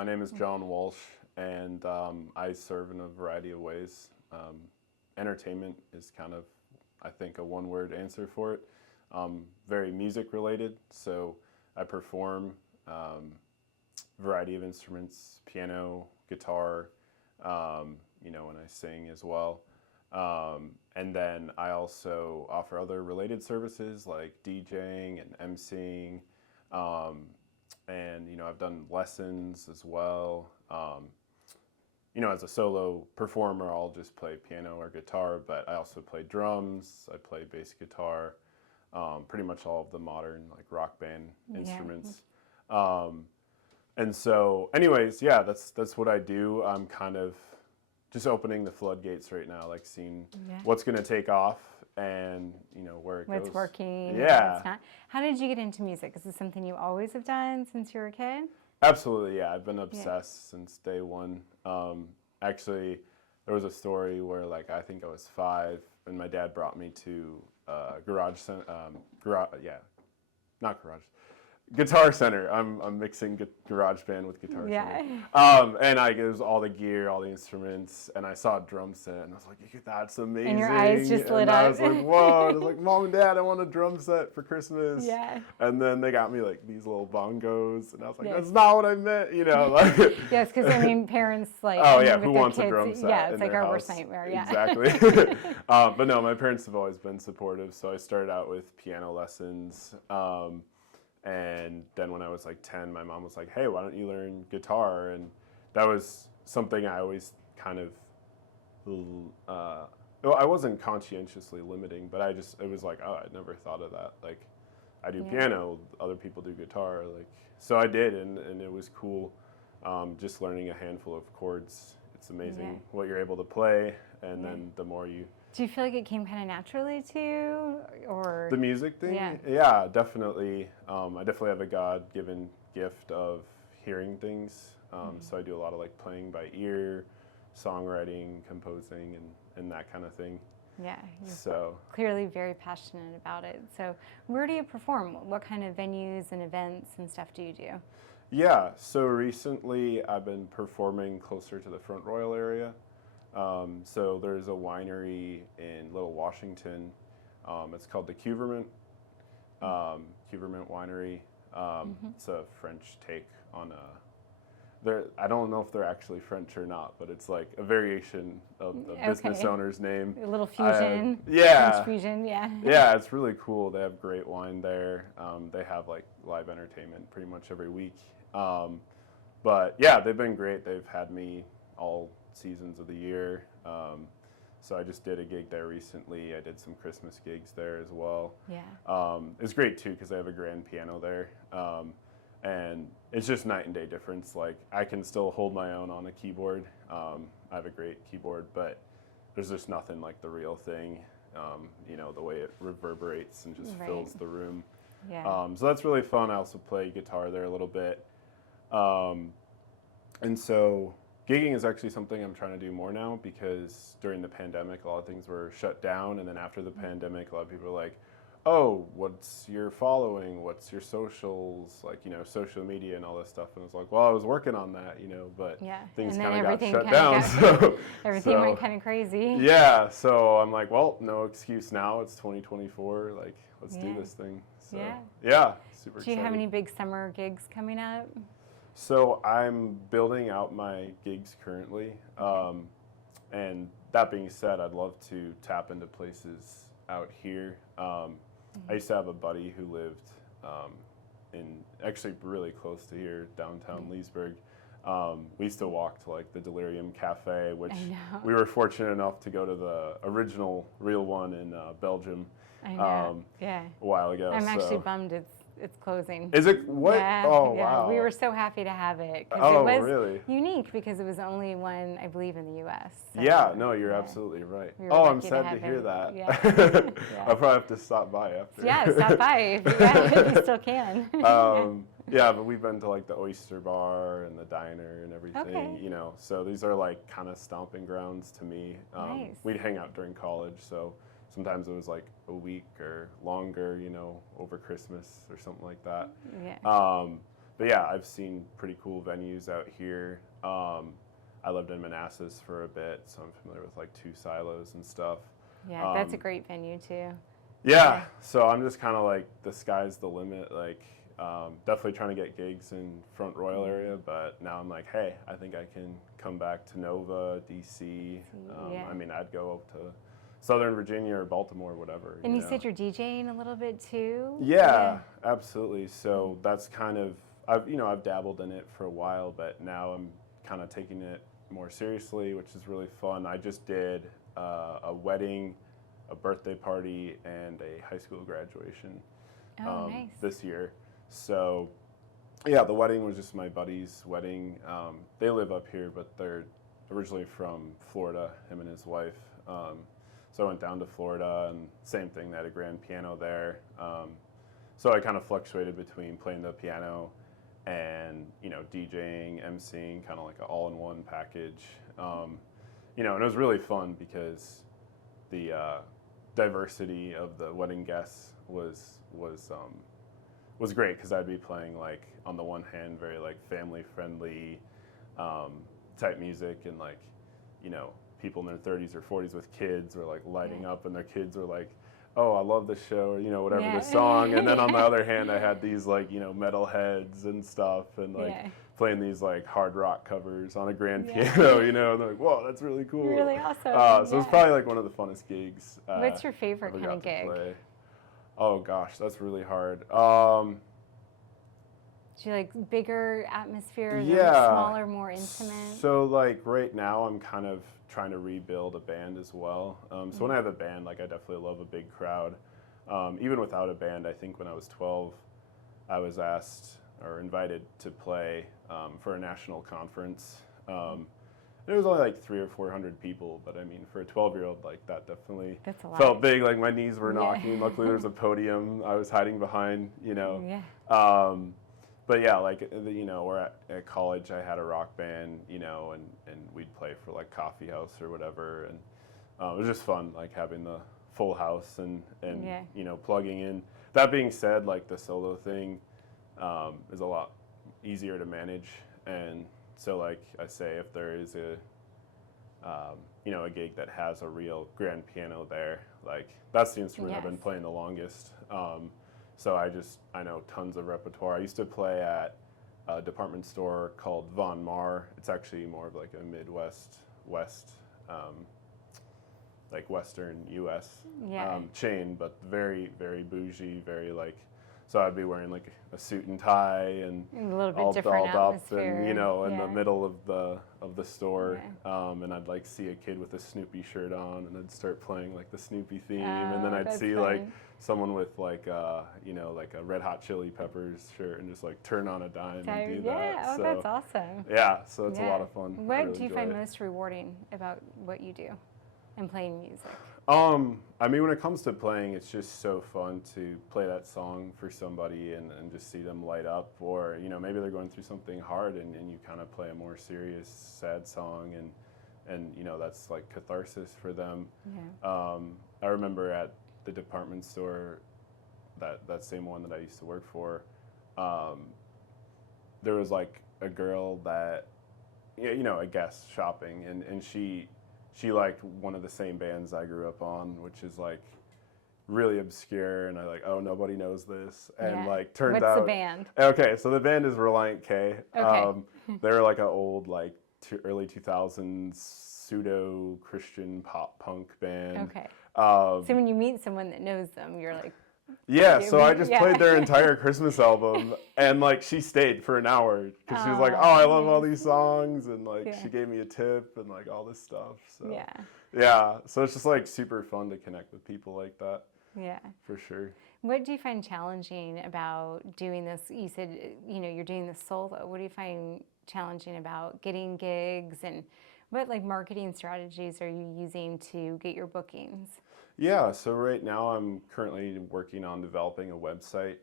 My name is John Walsh, and I serve in a variety of ways. Entertainment is kind of, I think, a one-word answer for it. Very music related, so I perform variety of instruments, piano, guitar, and I sing as well. And then I also offer other related services like DJing and emceeing. And I've done lessons as well. As a solo performer, I'll just play piano or guitar, but I also play drums, I play bass guitar, pretty much all of the modern like rock band instruments. And so anyways, yeah, that's what I do. I'm kind of just opening the floodgates right now, like seeing what's going to take off and where it goes. What's working, what's not. How did you get into music? Is this something you always have done since you were a kid? Absolutely, yeah. I've been obsessed since day one. Actually, there was a story where I think I was 5 and my dad brought me to Guitar Center. I'm mixing Garage Band with Guitar Center. And it was all the gear, all the instruments, and I saw a drum set, and I was like, that's amazing. And your eyes just lit up. I was like, whoa. I was like, Mom and Dad, I want a drum set for Christmas. Yeah. And then they got me these little bongos, and I was like, that's not what I meant, Yes, because parents who wants kids, a drum set? Yeah, it's in like their our house. worst nightmare. Yeah. Exactly. But no, my parents have always been supportive, so I started out with piano lessons. And then when I was 10, my mom was like, hey, why don't you learn guitar? And that was something I always kind of, I wasn't conscientiously limiting, but it was like, I never thought of that. I do piano, other people do guitar. So I did, and it was cool just learning a handful of chords. It's amazing what you're able to play, and then the more you... Do you feel like it came kind of naturally to you, or the music thing? Yeah, definitely. I definitely have a God-given gift of hearing things. So I do a lot of playing by ear, songwriting, composing, and that kind of thing. Yeah, you're clearly very passionate about it. So where do you perform? What kind of venues and events and stuff do you do? Yeah, so recently I've been performing closer to the Front Royal area. So there's a winery in Little Washington. It's called the Cuberment Winery. It's a French take on I don't know if they're actually French or not, but it's a variation of the business owner's name. A little fusion. French fusion, Yeah, it's really cool. They have great wine there. They have live entertainment pretty much every week. But yeah, they've been great. They've had me all seasons of the year. So I just did a gig there recently. I did some Christmas gigs there as well. Yeah. It's great too because they have a grand piano there. And it's just night and day difference. I can still hold my own on a keyboard. I have a great keyboard, but there's just nothing like the real thing. The way it reverberates and just fills the room. Yeah. So that's really fun. I also play guitar there a little bit. And so gigging is actually something I'm trying to do more now because during the pandemic, a lot of things were shut down. And then after the pandemic, a lot of people are like, oh, what's your following? What's your socials? Social media and all this stuff. And I was like, well, I was working on that, but things kind of got shut down. Everything went kind of crazy. Yeah. So I'm like, well, no excuse now. It's 2024. Let's do this thing. So, yeah, super excited. Do you have any big summer gigs coming up? So I'm building out my gigs currently. And that being said, I'd love to tap into places out here. I used to have a buddy who lived actually really close to here, downtown Leesburg. We used to walk to the Delirium Cafe, which we were fortunate enough to go to the original real one in Belgium a while ago. I'm actually bummed it's closing. Is it? What? Yeah, wow. We were so happy to have it. It was really? unique because it was the only one, I believe, in the U.S. So, yeah, no, you're absolutely right. I'm sad to hear that. Yeah. I'll probably have to stop by after. Yeah, stop by if you still can. Yeah, but we've been to the Oyster Bar and the diner and everything, so these are kind of stomping grounds to me. Nice. We'd hang out during college, so sometimes it was a week or longer, over Christmas or something like that. Yeah. but yeah, I've seen pretty cool venues out here. I lived in Manassas for a bit, so I'm familiar with like Two Silos and stuff. Yeah, that's a great venue too. Yeah, so I'm just kind of like, the sky's the limit. Like, definitely trying to get gigs in Front Royal area, but now I'm like, hey, I think I can come back to Nova, DC. I mean, I'd go up to Southern Virginia or Baltimore, whatever. And you said you're DJing a little bit too? Yeah, absolutely. So that's kind of, I've dabbled in it for a while, but now I'm kind of taking it more seriously, which is really fun. I just did a wedding, a birthday party, and a high school graduation nice. this year. So yeah, the wedding was just my buddy's wedding. They live up here, but they're originally from Florida, him and his wife. So I went down to Florida, and same thing, they had a grand piano there. So I kind of fluctuated between playing the piano and, DJing, emceeing, kind of like an all-in-one package. And it was really fun because the diversity of the wedding guests was great, because I'd be playing, like, on the one hand, very like family friendly type music, and like, people in their 30s or 40s with kids were like lighting up, and their kids were like, oh, I love this show, or whatever the song. And then on the other hand, I had these like, metal heads and stuff, and like playing these like hard rock covers on a grand piano, and they're like, whoa, that's really cool. Really awesome. So it's probably like one of the funnest gigs. What's your favorite kind of gig? Oh gosh, that's really hard. Do you like bigger atmospheres, or smaller, more intimate? So like right now, I'm kind of trying to rebuild a band as well. So when I have a band, like, I definitely love a big crowd. Even without a band, I think when I was 12, I was asked or invited to play for a national conference. It was only like 300 or 400 people, but I mean, for a 12-year-old, like, that definitely felt big. Like, my knees were knocking. Luckily, there was a podium I was hiding behind, But yeah, like, we're at college, I had a rock band, and we'd play for like Coffee House or whatever. And it was just fun, like, having the full house and plugging in. That being said, like, the solo thing is a lot easier to manage. And so, like I say, if there is a gig that has a real grand piano there, like, that's the instrument I've been playing the longest. So I know tons of repertoire. I used to play at a department store called Von Maur. It's actually more of like a Midwest, like Western U.S. Chain, but very, very bougie, very like, so I'd be wearing like a suit and tie and a little bit all different dolled atmosphere. up, and in the middle of the store, and I'd like see a kid with a Snoopy shirt on, and I'd start playing like the Snoopy theme, and then I'd see like someone with like like a Red Hot Chili Peppers shirt, and just like turn on a dime and do that. So, that's awesome. Yeah, so it's a lot of fun. What do you find most rewarding about what you do and playing music? I mean, when it comes to playing, it's just so fun to play that song for somebody and just see them light up, or, maybe they're going through something hard, and you kind of play a more serious, sad song, and that's like catharsis for them. I remember at the department store, that same one that I used to work for, there was like a girl that, a guest shopping, and she liked one of the same bands I grew up on, which is like really obscure, and I like, oh, nobody knows this, and like turns out. What's the band? Okay, so the band is Reliant K. Okay. They're like an old like early 2000s pseudo Christian pop punk band. Okay. So when you meet someone that knows them, you're like. Yeah, so I just played their entire Christmas album, and like she stayed for an hour because she was like, "Oh, I love all these songs," and like she gave me a tip and like all this stuff. So yeah, so it's just like super fun to connect with people like that. Yeah, for sure. What do you find challenging about doing this? You said you're doing this solo. What do you find challenging about getting gigs, and what like marketing strategies are you using to get your bookings? Yeah, so right now I'm currently working on developing a website.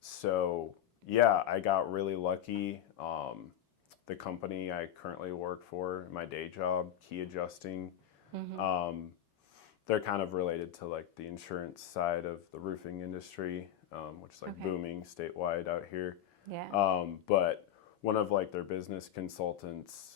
So yeah, I got really lucky. The company I currently work for, my day job, Key Adjusting, they're kind of related to like the insurance side of the roofing industry, which is like booming statewide out here. Yeah. But one of like their business consultants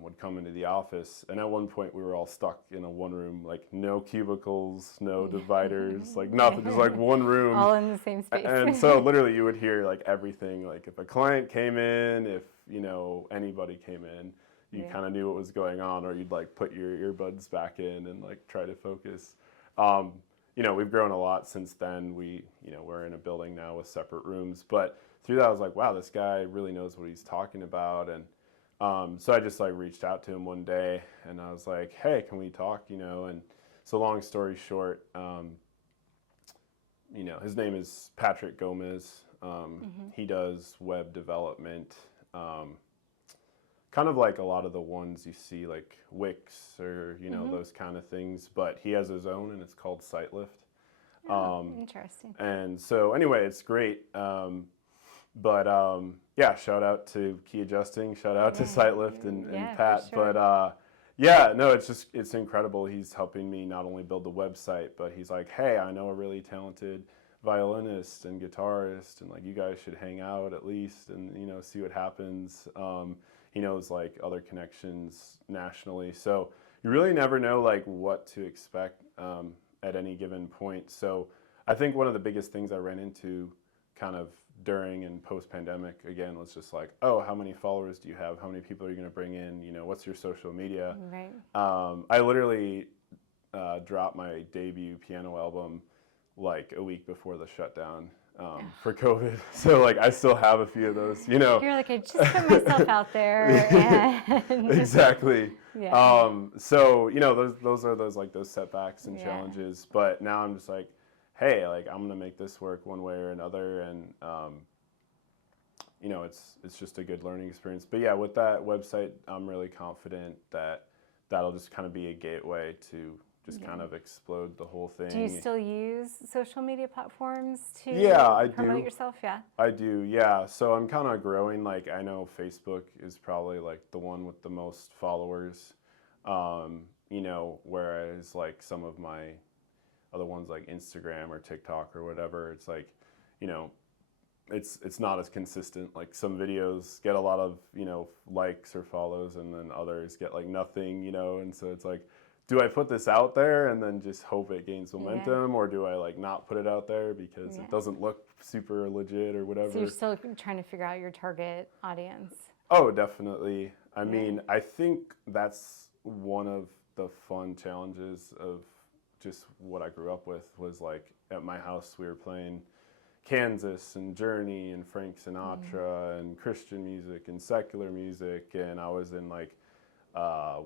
would come into the office, and at one point we were all stuck in a one room, like no cubicles, no dividers, like nothing, just like one room. All in the same space. And so literally you would hear like everything, like if a client came in, if, you know, anybody came in, you kind of knew what was going on, or you'd like put your earbuds back in and like try to focus. You know, we've grown a lot since then. We're in a building now with separate rooms, but through that I was like, wow, this guy really knows what he's talking about. And so I just like reached out to him one day and I was like, hey, can we talk, you know? And so long story short, you know, his name is Patrick Gomez. He does web development, kind of like a lot of the ones you see like Wix or, you know, those kind of things, but he has his own and it's called SiteLift. Interesting. And so anyway, it's great. Yeah, shout out to Key Adjusting, shout out to SiteLift and Pat. Sure. But yeah, no, it's incredible. He's helping me not only build the website, but he's like, hey, I know a really talented violinist and guitarist, and like you guys should hang out at least and, you know, see what happens. He knows like other connections nationally. So you really never know like what to expect at any given point. So I think one of the biggest things I ran into kind of during and post-pandemic, again, was just like, oh, how many followers do you have? How many people are you going to bring in? You know, what's your social media? Right. I literally dropped my debut piano album like a week before the shutdown for COVID. So like I still have a few of those, you know. You're like, I just put myself out there. And Exactly. Yeah. So, you know, those are those setbacks and challenges. But now I'm just like, hey, like I'm gonna make this work one way or another, and you know, it's just a good learning experience. But yeah, with that website, I'm really confident that that'll just kind of be a gateway to just kind of explode the whole thing. Do you still use social media platforms to I promote do. yourself? Yeah. I do, yeah. So I'm kind of growing. Like I know Facebook is probably like the one with the most followers, you know, whereas like some of my other ones like Instagram or TikTok or whatever, it's like, you know, it's not as consistent. Like some videos get a lot of, you know, likes or follows, and then others get like nothing, you know, and so it's like, do I put this out there and then just hope it gains momentum, or do I like not put it out there because it doesn't look super legit or whatever? So you're still trying to figure out your target audience. Oh, definitely. I mean, I think that's one of the fun challenges of just what I grew up with, was like at my house we were playing Kansas and Journey and Frank Sinatra and Christian music and secular music, and I was in like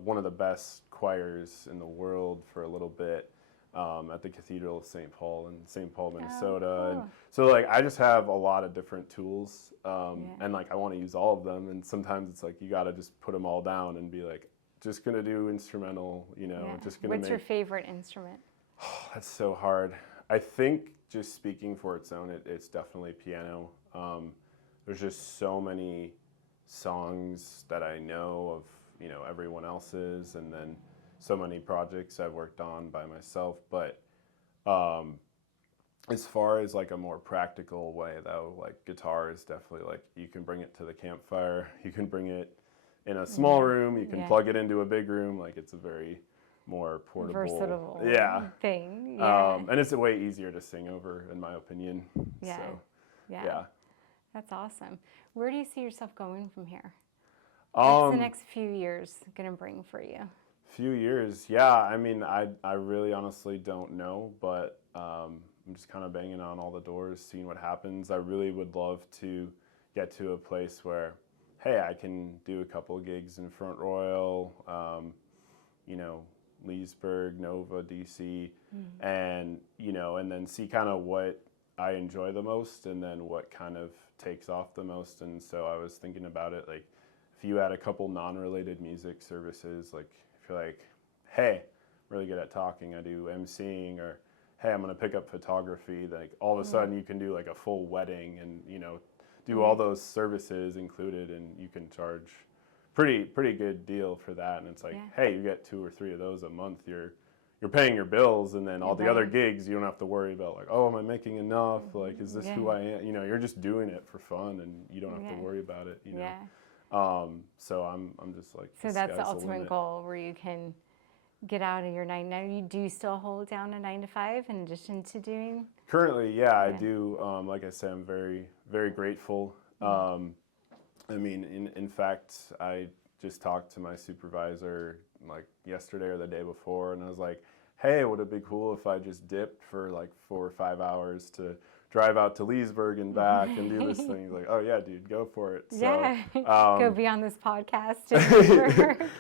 one of the best choirs in the world for a little bit at the Cathedral of St. Paul in St. Paul, Minnesota. Oh, cool. And so like I just have a lot of different tools, and like I want to use all of them, and sometimes it's like you got to just put them all down and be like, just gonna do instrumental, you know, just gonna What's your favorite instrument? Oh, that's so hard. I think just speaking for its own, it's definitely piano. There's just so many songs that I know of, you know, everyone else's, and then so many projects I've worked on by myself. But as far as like a more practical way though, like guitar is definitely like, you can bring it to the campfire, you can bring it in a small room, you can plug it into a big room, like it's a very more portable, versatile thing. And it's a way easier to sing over, in my opinion. So, That's awesome. Where do you see yourself going from here? What's the next few years going to bring for you? Few years, yeah. I mean, I really honestly don't know, but I'm just kind of banging on all the doors, seeing what happens. I really would love to get to a place where, hey, I can do a couple of gigs in Front Royal, you know, Leesburg, Nova, DC, and, you know, and then see kind of what I enjoy the most and then what kind of takes off the most. And so I was thinking about it, like, if you had a couple non-related music services, like if you're like, hey, I'm really good at talking, I do emceeing, or hey, I'm going to pick up photography, like all of a sudden you can do like a full wedding and, you know, do all those services included, and you can charge pretty good deal for that. And it's like, hey, you get 2 or 3 of those a month, you're you're paying your bills, and then all the other Right. gigs, you don't have to worry about like, oh, am I making enough? Like, is this who Yeah. I am? You know, you're just doing it for fun, and you don't have Yeah. to worry about it. You know. Yeah. So I'm just like, So that's the ultimate goal where you can get out of your 9 to 9. Do you still hold down a 9 to 5 in addition to doing? Currently, yeah, I do. Like I said, I'm very, very grateful. I mean, in fact, I just talked to my supervisor like yesterday or the day before, and I was like, hey, would it be cool if I just dipped for like 4 or 5 hours to drive out to Leesburg and back and do this thing? He's like, oh yeah, dude, go for it. Yeah. So, Go be on this podcast.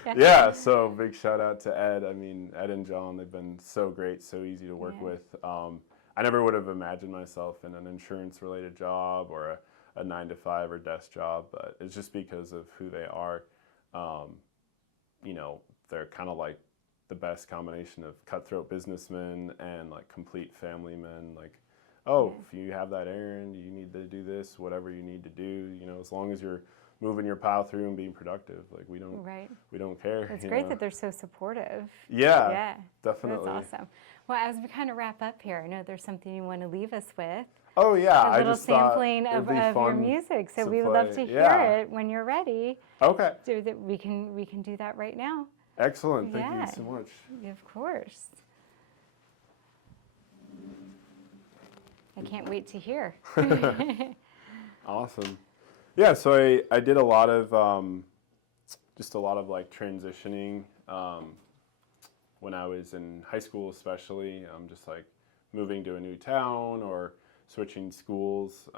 And yeah, so big shout out to Ed. I mean, Ed and John, they've been so great, so easy to work with. I never would have imagined myself in an insurance related job or a 9 to 5 or desk job, but it's just because of who they are. You know, they're kind of like the best combination of cutthroat businessmen and like complete family men. Like, oh, if you have that errand, you need to do this, whatever you need to do, you know, as long as you're moving your pile through and being productive, like we don't care. It's great that they're so supportive. Yeah, Yeah, definitely. that's awesome. Well, as we kind of wrap up here, I know there's something you want to leave us with. Oh yeah, A I little just thought sampling it'd of be your fun music, so to we would love to play. hear Yeah. it when you're ready. Okay, So that we can do that right now. excellent. Thank Yeah. you so much. Of course. I can't wait to hear. Awesome. Yeah, so I did a lot of just a lot of like transitioning when I was in high school, especially. Just like moving to a new town or switching schools.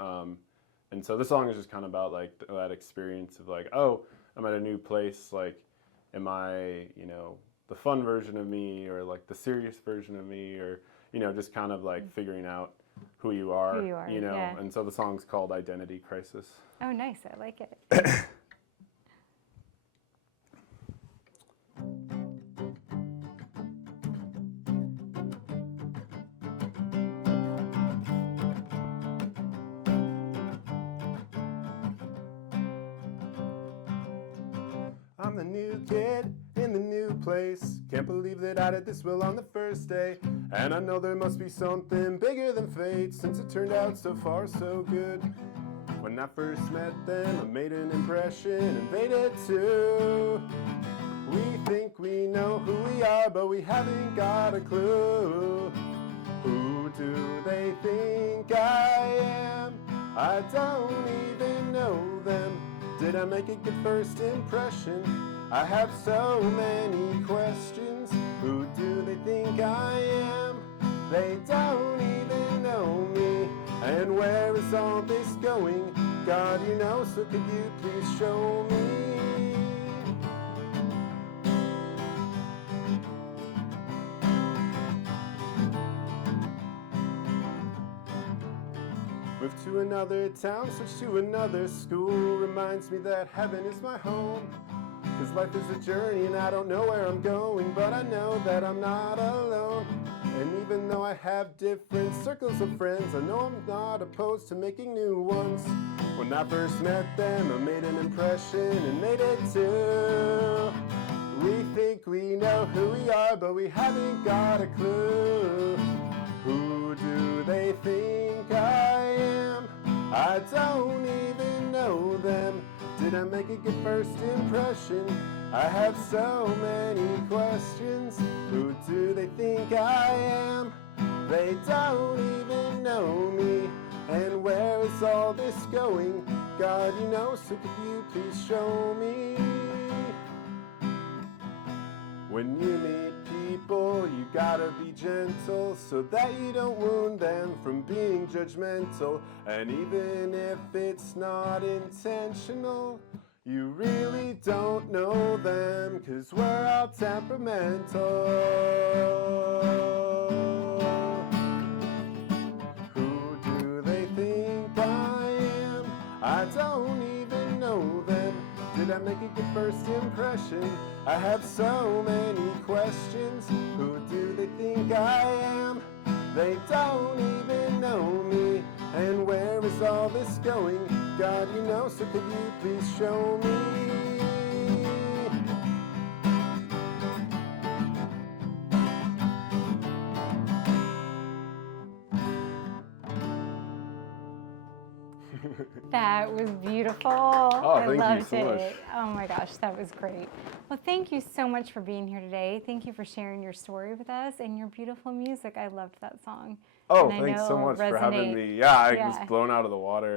And so this song is just kind of about like that experience of like, oh, I'm at a new place. Like, am I, you know, the fun version of me or like the serious version of me, or, you know, just kind of like figuring out who you are, you know. yeah. And so the song's called Identity Crisis. Oh, nice. I like it. I'm the new kid in the new place. Can't believe that I did this well on the first day. And I know there must be something bigger than fate, since it turned out so far so good. When I first met them, I made an impression and they did too. We think we know who we are, but we haven't got a clue. Who do they think I am? I don't even know them. Did I make a good first impression? I have so many questions. Who do they think I am? They don't even know me. And where is all this going? God, you know, so could you please show me? Moved to another town, switched to another school. Reminds me that heaven is my home. 'Cause life is a journey and I don't know where I'm going, but I know that I'm not alone. And even though I have different circles of friends, I know I'm not opposed to making new ones. When I first met them, I made an impression and they did too. We think we know who we are, but we haven't got a clue. Who do they think I am? I don't even know them. Did I make a good first impression? I have so many questions. Who do they think I am? They don't even know me. And where is all this going? God, you know, so could you please show me? When you meet people, you gotta be gentle so that you don't wound them from being judgmental. And even if it's not intentional, you really don't know them, 'cause we're all temperamental. Who do they think I am? I don't even know them. Did I make a good first impression? I have so many questions. Who do they think I am? They don't even know me. And where is all this going? God, you know, so could you please show me? That was beautiful. Oh, I thank you loved so it. much. Oh my gosh, that was great. Well, thank you so much for being here today. Thank you for sharing your story with us and your beautiful music. I loved that song. Oh, And I thanks know so it'll much for having resonate. me. Yeah, I was Yeah. blown out of the water.